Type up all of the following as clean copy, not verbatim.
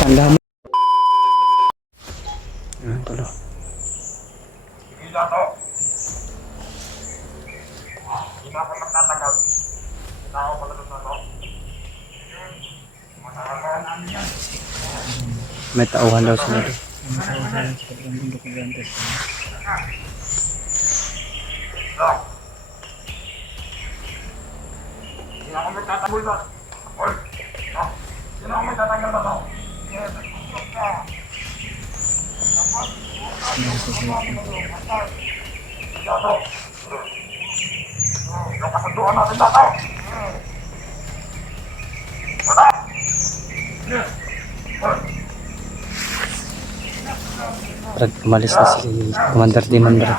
Tanda mo. Ayan tulo. May tauhan daw sila doon. Brad, umalis na si Commander Demon, Brad.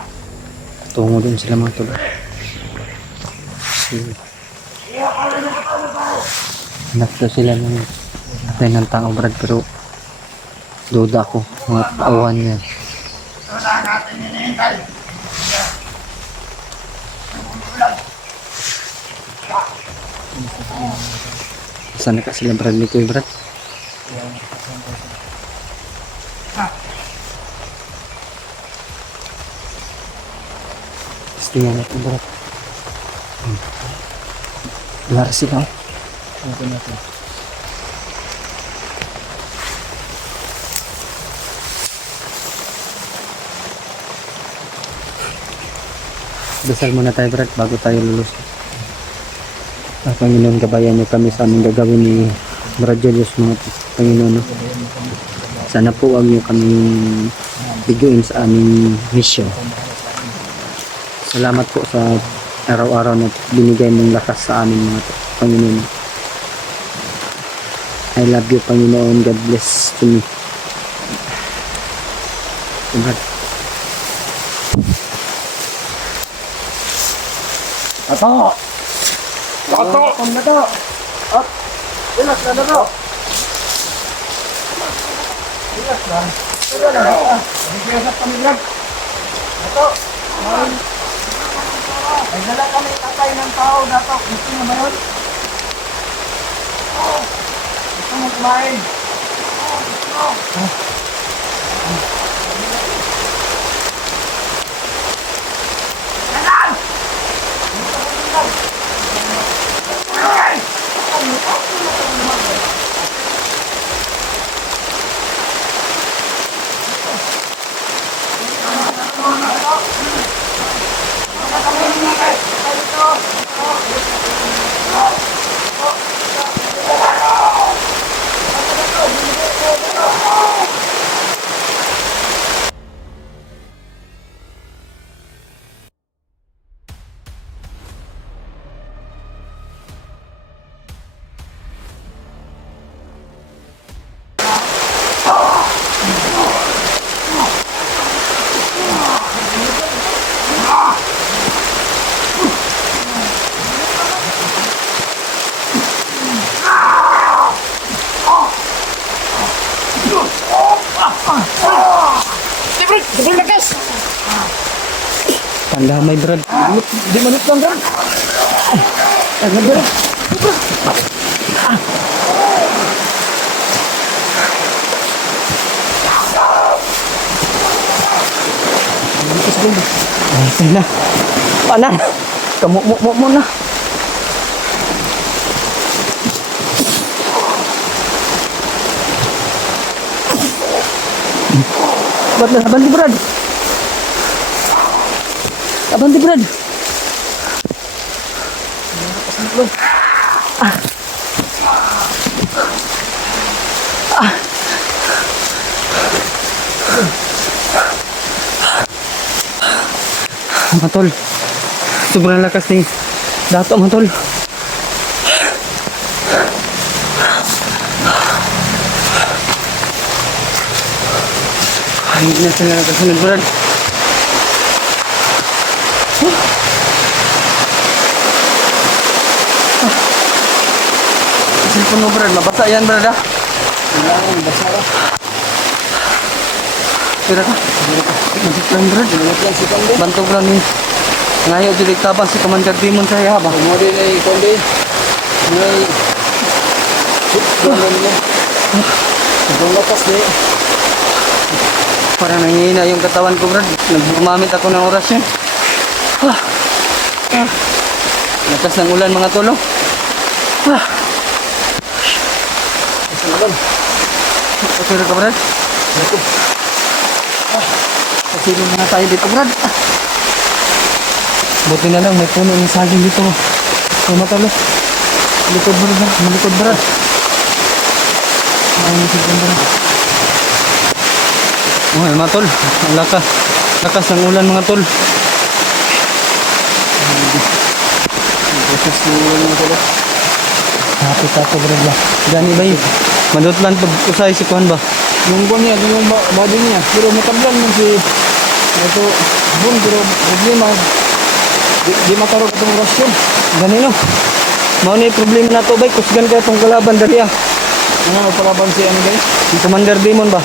Tungo din sila mga tulo. Anak daw sila ng atay ng tao, Brad, pero duda ako mga tauhan niya. Saan na ka sila, Brad? Likoy, Brad. Tingnan natin, Brad. Lara sila. Open natin. Dasal muna tayo, Brad, bago tayo lulus. Panginoon, gabayan niyo kami sa aming gagawin ni Brad Julius, mga Panginoon. Sana po huwag niyo kami biguin sa aming mission. Salamat po sa araw-araw na binigay mong lakas sa amin, mga Panginoon. I love you, Panginoon. God bless to me. Brad. Ato! Ato! Kom na to! At! Ilas na to! Ilas na! Ito na to! Nagkiyasap kami lang! Ato! Ay dala kami tatay ng tao dato. Gusto mo ba yun? Gusto mo kumain? Tanda may, Brad. Di manit lang kan? Tanda ba? Ay na. Pana. Kamu na. Abanti, Brad. Abanti, Brad. Matol. Sobrang lakas ni Dato, Matol. Ay, hindi na sila nakasunod, Brad. Cellphone mo, Brad. Mabasa yan, Brad, ha? Kailangan basa ka. Pira ka? Masik lang, Brad. Manit lang si Kondi. Bantog lang ni ngayon dili tabang si Commander Demon sa iya ba? Kumari na Kondi. May... Sobrang lakas eh. Parang nangihina yung katawan ko, Brad. Nagumamit ako ng orasyon. Ah. Ah. Lakas ng ulan, mga tol, oh. Ah. Isa naman. Okay ka, Brad? Ito. Pasilo muna tayo dito, Brad. Buti na lang, may puno ng saging dito. Oh, matalo. Malikod, Brad. Malikod, Brad. Malikod, Brad. Oh, mga tol. Ang lakas ng ulan, mga tol. Lakas ng ulan mga tol. Happy tato, Brad. Gani ba yun? Madutlan pag usay si Kuhan ba? Yung buwan niya, yung body niya. Pero matablan mo si... Ito, bun, pero problema. Di matarong itong orasyon. Ganino. Mao ni problema na to, bay. Kusgan ka itong kalaban dali ah. Ano, palaban si ano guys? Si Commander Demon ba?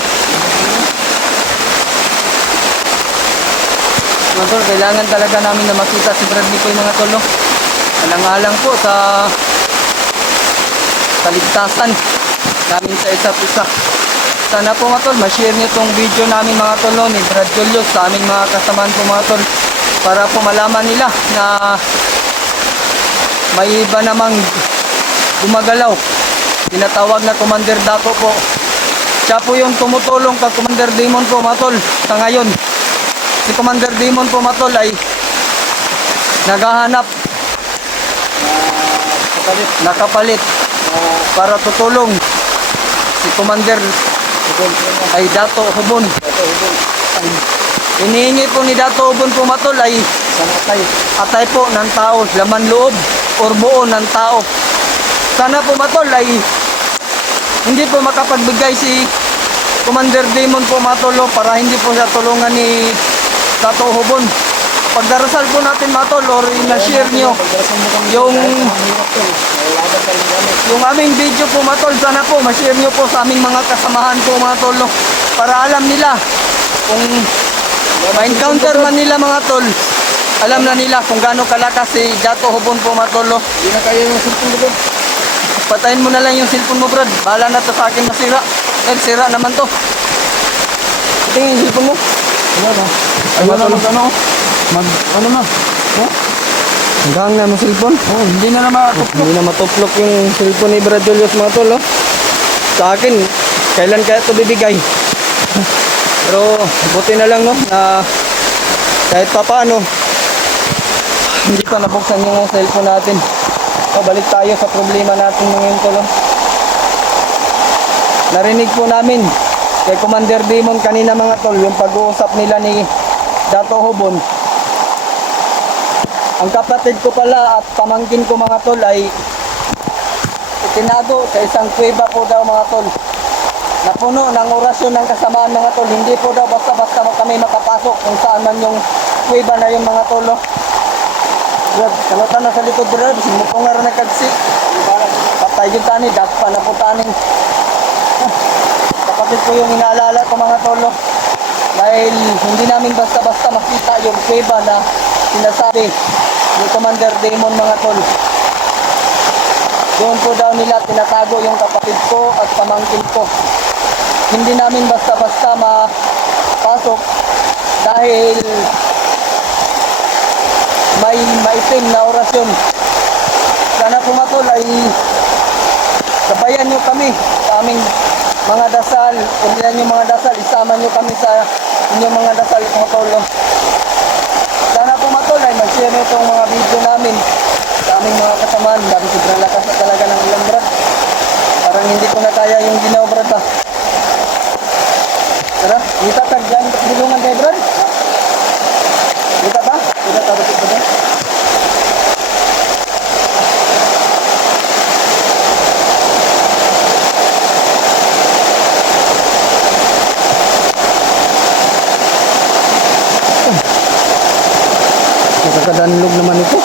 Mga tol, kailangan talaga namin na makita si Brad Nicoy, mga tol, no? Alang-alang po sa kaligtasan namin sa isa't isa. Sana po, mga tol, ma-share niyo itong video namin, mga tol, no, ni Brad Julius sa aming mga kasamaan po, mga tol, para po malaman nila na may iba namang gumagalaw. Tinatawag na Commander Dato po. Siya po yung tumutulong kay Commander Demon po, mga tol, sa ngayon. Si Commander Demon po, mga tol, ay naghahanap nakapalit para tutulong si Commander ay Dato Hubon. Inihingi po ni Dato Hubon po, mga tol, ay atay po ng tao, laman loob or buo ng tao. Sana po, mga tol, ay hindi po makapagbigay si Commander Demon po, mga tol, para hindi po siya tulungan ni Dato Hubon. Pagdarasal po natin, mga tol, or na-share nyo yung aming video po, mga tol. Sana po ma-share nyo po sa aming mga kasamahan po, mga tol, para alam nila kung ma-encounter man nila, mga tol, alam na nila kung gaano kalakas si Dato Hubon po, mga tol. Hindi na kaya yung cellphone ko. Patayin mo na lang yung cellphone mo, Brad. Bahala na to sa akin masira. Sira naman to. Tingin yung cellphone mo. Wala ba? Ayun na ano? Ano na? Hanggang na mo cellphone. Oh, hindi na matuklop. Hindi na matuplok yung cellphone ni Brad Julius, mga tol, oh. Sa akin, kailan kaya ito bibigay? Pero buti na lang, no, na kahit pa paano hindi pa nabuksan yung cellphone natin. So, balik tayo sa problema natin ngayon, tol, oh. Narinig po namin kay Commander Demon kanina, mga tol, yung pag-uusap nila ni Dato Hubon. Ang kapatid ko pala at pamangkin ko, mga tol, ay itinago sa isang kuweba po daw, mga tol. Napuno ng orasyon ng kasamaan, mga tol. Hindi po daw basta-basta kami makapasok kung saan man yung kuweba na yung, mga tol. Brad, kalutan na sa likod, Brad. Simutungar na kagsi. Patay yung tani, dakpa na po taning. Kapatid ko yung inaalala ko, mga tol. Dahil hindi namin basta-basta makita yung kuweba na sinasabi ni Commander Demon, mga tol. Doon po daw nila tinatago yung kapatid ko at pamangkin ko. Hindi namin basta-basta mapasok dahil may maitim na orasyon. Sana po, mga tol, ay sabayan nyo kami sa aming mga dasal. Kung yan yung mga dasal, isama nyo kami sa inyong mga dasal, mga tol. Sana po, mga tol, ay mag-share nyo itong mga video namin sa aming mga kasamaan. Dami sobrang lakas na talaga ng ulan, Brad. Parang hindi ko na kaya yung ginaw, Brad, ha. Tara, kita tag dyan, bulungan kayo, Brad. Kita ba? Kita tarupit ba dyan? Nakakadanlog naman ito.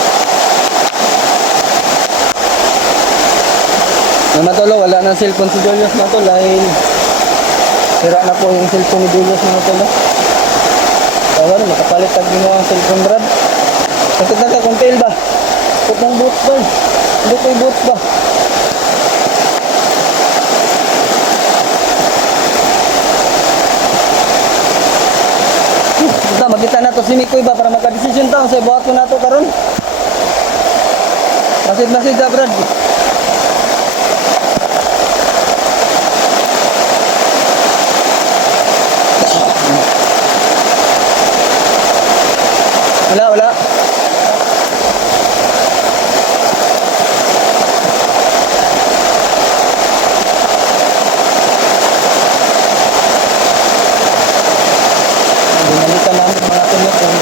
Mga tol, wala na cellphone si Julius, mga tol, dahil sira na po yung cellphone ni Julius, mga tol. Kaya makapalit tag din ang cellphone, Brad. Kasi nagkakuntil ba? Put ng boots, Brad. Hindi ko yung boots ba? si Mikoy ba para magka-decision taon sa buhat ko na to karon. Masid da Brad. Wala. Binalikan namin mga tuloy kung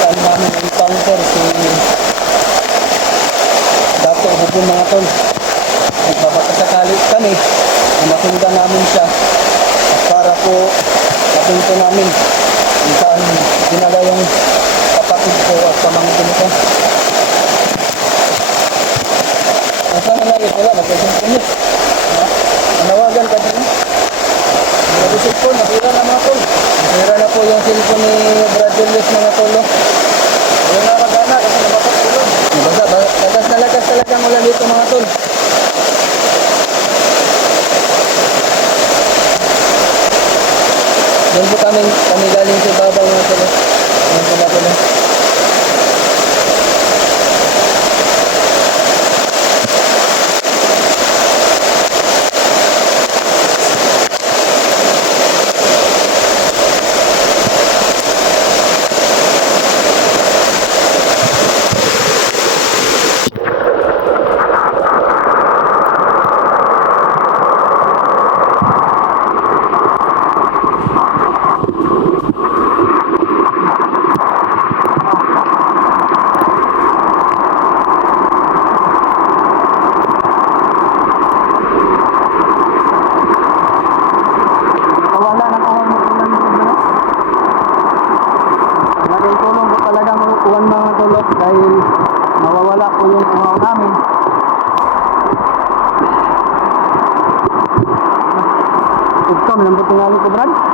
saan namin encounter si Dato Hubon mga tol. Nagbabakasakali kami na masundan namin siya at para po mapunto namin kung saan dinala yung kapatid ko at pamangkin ko. Nasaan na lagi? Wala, magkasunod. Manawagan ka din. May cellphone, nasira na mga tol. Nasira na po yung cellphone ni Brad Julius mga tolo. Wala na magana kasi nabatot ko doon. Lagas talagang ulan dito mga tol. Doon po kami galing sa babaw mga tol. Doon po mga tol. Dahil nawawala po yung uhaw namin. Ugkam lang po tingali ko Brad.